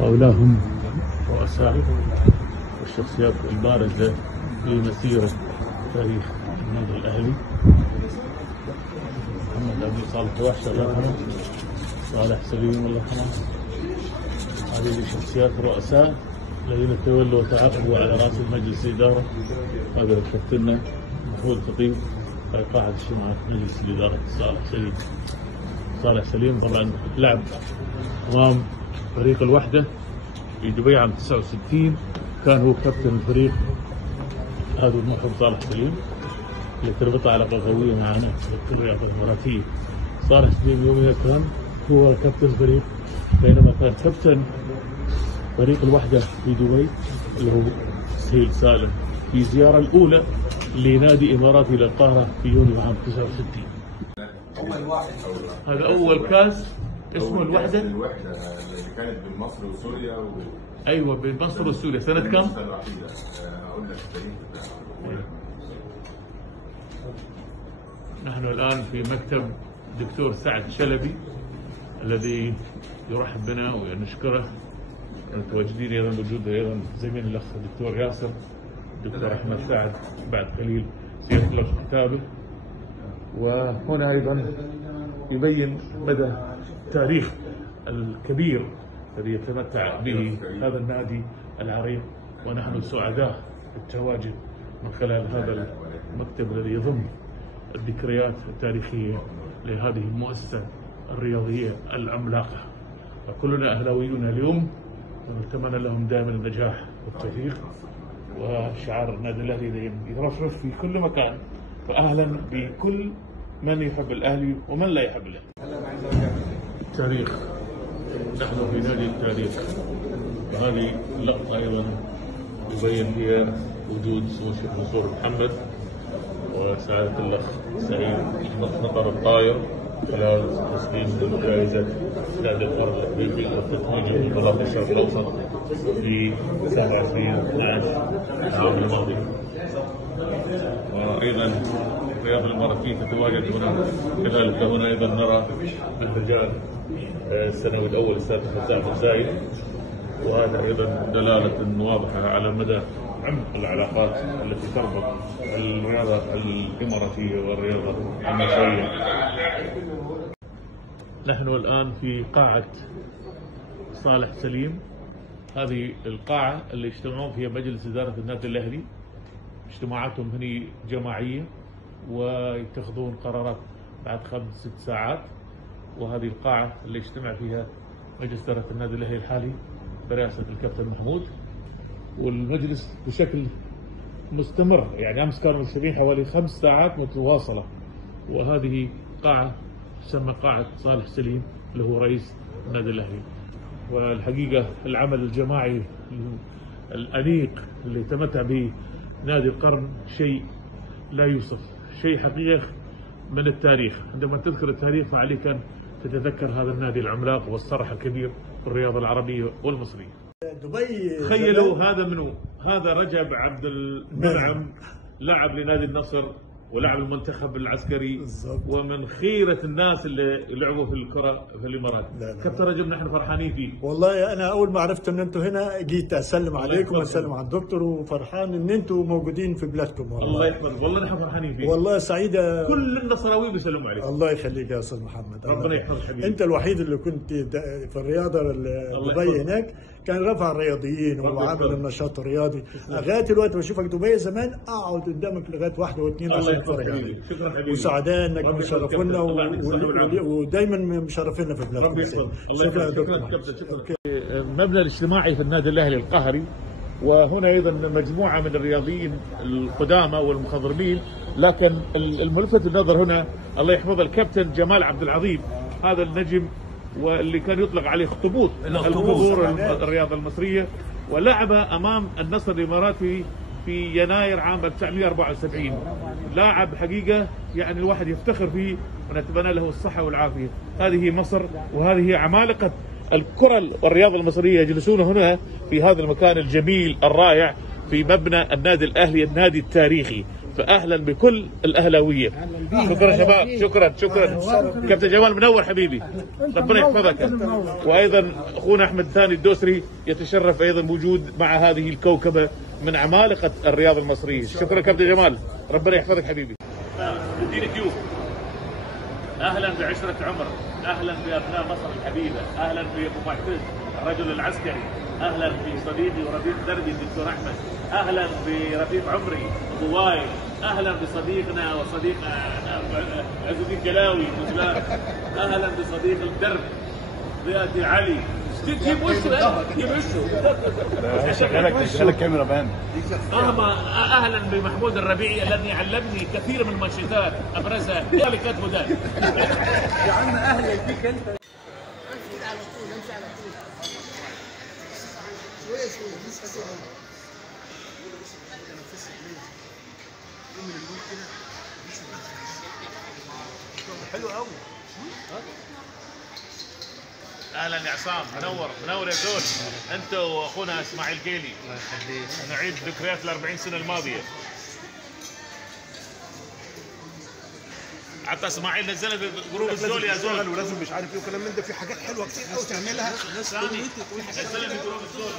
هؤلاء هم رؤساء والشخصيات البارزة في مسيرة تاريخ النادي الأهلي. محمد أبي صالح وحش الله يرحمه، صالح سليم الله يرحمه. هذه شخصيات رؤساء الذين تولوا وتعاقبوا على رأس المجلس الإدارة. هذا كابتننا محمود خطيب قاعد اجتماعات مجلس الإدارة صالح سليم طبعا لعب أمام فريق الوحدة في دبي عام 69، كان هو كابتن الفريق. هذا المحب صالح سليم اللي تربطه علاقة قوية معنا في الرياضة الإماراتية. صالح سليم يوميا كان هو كابتن الفريق، بينما كان كابتن فريق الوحدة في دبي اللي هو سهيل سالم في الزيارة الأولى لنادي إماراتي للقاهرة في يونيو عام 69. هذا أول كاس اسمه الوحدة. الوحدة اللي كانت بين مصر وسوريا أيوة بين مصر وسوريا. سنة كم؟ أقول لك التاريخ. نحن الآن في مكتب دكتور سعد شلبي الذي يرحب بنا ونشكره. متواجدين أيضا بوجود أيضا زميل الأخ الدكتور ياسر، الدكتور أحمد سعد بعد قليل سيطلق كتابه. وهنا أيضا يبين مدى التاريخ الكبير الذي يتمتع به هذا النادي العريق، ونحن سعداء بالتواجد من خلال هذا المكتب الذي يضم الذكريات التاريخية لهذه المؤسسة الرياضية العملاقة. فكلنا أهلاويون اليوم ونتمنى لهم دائما النجاح والتوفيق، وشعار النادي الأهلي يرفرف في كل مكان. فأهلا بكل من يحب الأهلي ومن لا يحب الأهلي. تاريخ، نحن في نادي التاريخ، وهذه اللقطة أيضا يبين فيها وجود سمو الشيخ منصور محمد وسعادة الأخ سعيد أحمد نطر الطاير خلال تسليم جائزة نادي القرن الأفريقي للتتويج ببطولات الشرق الأوسط في 27/12 العام الماضي. وأيضا الرياضة الإماراتية تتواجد هنا، كذلك هنا أيضا نرى الرجال السنوي الأول السادس حسام الزايد، وهذا أيضا دلالة واضحة على مدى عمق العلاقات التي تربط الرياضة الإماراتية والرياضة المصرية. نحن الآن في قاعة صالح سليم، هذه القاعة اللي يجتمعون فيها مجلس إدارة النادي الأهلي. اجتماعاتهم هني جماعية ويتخذون قرارات بعد 5-6 ساعات. وهذه القاعة اللي يجتمع فيها مجلس إدارة النادي الأهلي الحالي برئاسة الكابتن محمود، والمجلس بشكل مستمر. يعني أمس كانوا مجتمعين حوالي 5 ساعات متواصلة. وهذه قاعة تسمى قاعة صالح سليم اللي هو رئيس النادي الأهلي. والحقيقة العمل الجماعي الأنيق اللي تمتع به نادي القرن شيء لا يوصف، شيء حقيقة من التاريخ. عندما تذكر التاريخ فعليك أن تتذكر هذا النادي العملاق والصرح الكبير في الرياضة العربية والمصرية. دبي تخيلوا هذا منو؟ هذا رجب عبد المنعم، لاعب لنادي النصر ولعب المنتخب العسكري بالزبط. ومن خيرة الناس اللي لعبوا في الكرة في الإمارات. كابتن رجب نحن فرحانين فيه. والله أنا أول ما عرفت إن أنتم هنا جيت أسلم عليكم وأسلم على الدكتور، وفرحان إن أنتم موجودين في بلادكم. والله الله يحفظك، والله نحن فرحانين فيه. والله سعيدة. كل النصراوي بيسلموا عليك. الله يخليك يا أستاذ محمد. ربنا يحفظك حبيبي. أنت الوحيد اللي كنت في الرياضة دبي هناك، كان رفع الرياضيين وعامل النشاط الرياضي. لغاية الوقت بشوفك دبي زمان أقعد قدامك لغاية 1 و2 عشان أتفرج عليك. وسعداء انك مشرفونا ودائما مشرفينا في بلادنا. شكرا دكتور. المبنى الاجتماعي في النادي الاهلي القهري، وهنا ايضا مجموعه من الرياضيين القدامى والمخضرمين. لكن الملفت النظر هنا الله يحفظ الكابتن جمال عبد العظيم، هذا النجم واللي كان يطلق عليه اخطبوط الظهور الرياضه المصريه، ولعب امام النصر الاماراتي في يناير عام 1974. لاعب حقيقة يعني الواحد يفتخر فيه ونتمنى له الصحة والعافية. هذه مصر وهذه عمالقة الكرة والرياضة المصرية يجلسون هنا في هذا المكان الجميل الرائع في مبنى النادي الأهلي النادي التاريخي. فاهلا بكل الاهلاويه. شكرا شباب، شكرا. كابتن جمال منور حبيبي، ربنا يحفظك. وايضا اخونا احمد ثاني الدوسري يتشرف ايضا بوجود مع هذه الكوكبه من عمالقه الرياضه المصريه. شكرا كابتن جمال، ربنا يحفظك حبيبي. اديني كيو. اهلا بعشره عمر، اهلا بابناء مصر الحبيبه، اهلا بابو معتز الرجل العسكري، اهلا بصديقي ورفيق دربي الدكتور احمد، اهلا برفيق عمري ابو وائل، اهلا بصديقنا وصديقنا عز الدين جلاوي مسلم، اهلا بصديق الدرب ضياء علي. جيب وشه، جيب وشه. شغلك الكاميرا بان. اهلا بمحمود الربيعي الذي علمني كثير من المنشطات ابرزها ذلك كتبه ذلك. يا عم اهلا بيك انت. حلو قوي. اهلا يا عصام، منور يا زول. انت واخونا اسماعيل كيلي. الله يخليك. نعيد ذكريات ال40 سنه الماضيه. حتى اسماعيل نزلها في جروب الزول يا زول، ولازم مش عارف ايه وكلام من ده. في حاجات حلوه كتير قوي تعملها. ثاني نزلها في جروب الزول.